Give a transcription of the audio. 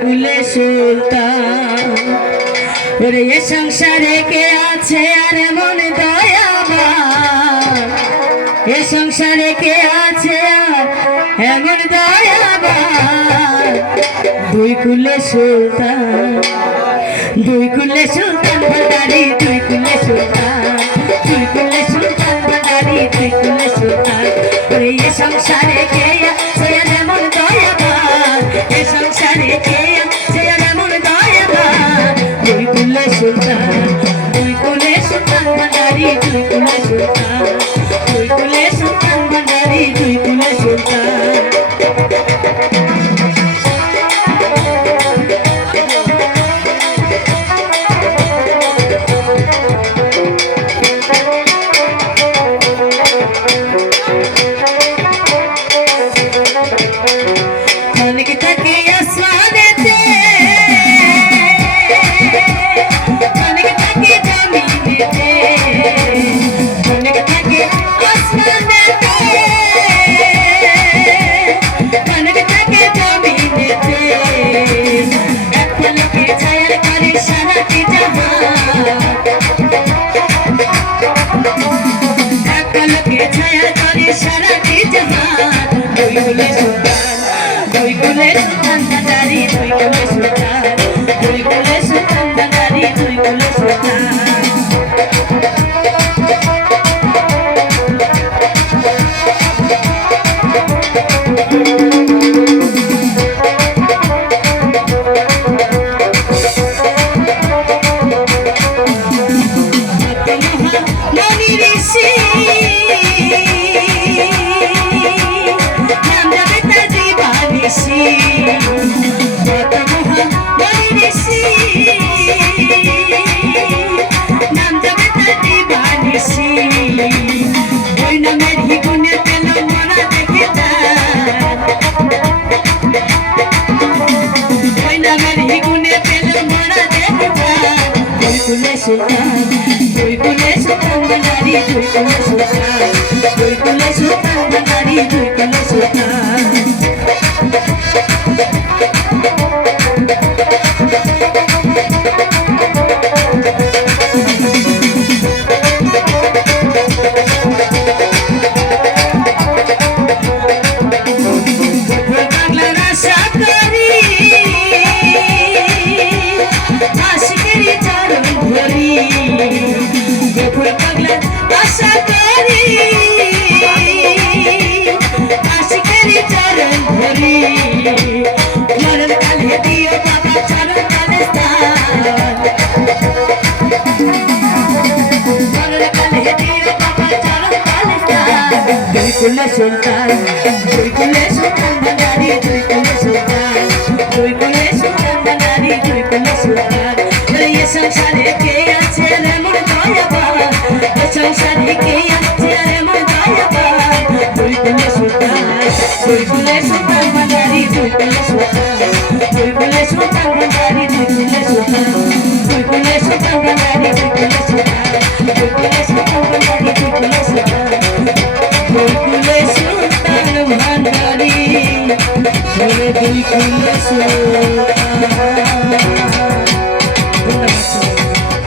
কুলে সুলতান ওরে এ সংসারে কে আছে আর এমন দয়াবান এ সংসারে কে আছে আর এমন দয়াবান দুই কুলে সুলতান ভান্ডারি দুই কুলে সুলতান ভান্ডারি দুই কুলে সুলতান ওরে এ সংসারে কে আছে আর এমন দয়াবান এ সংসারে কে আছে আর এমন দয়াবান দুই কুলে সুলতান ভান্ডারি দুই কুলে সুলতান ভান্ডারি দুই কুলে সুলতান কুলে সুলতান ভান্ডারি দুই কুলে সুলতান ভান্ডারি দুই কুলে সুলতান এ সংসারে কে আছে এমন দয়াবান এ সংসারে কে আছে এমন দয়াবান দুই কুলে সুলতান ভান্ডারি দুই কুলে সুলতান ভান্ডারি দুই কুলে সুলতান ভান্ডারি দুই কুলে সুলতান ভান্ডারি দুই কুলে সুলতান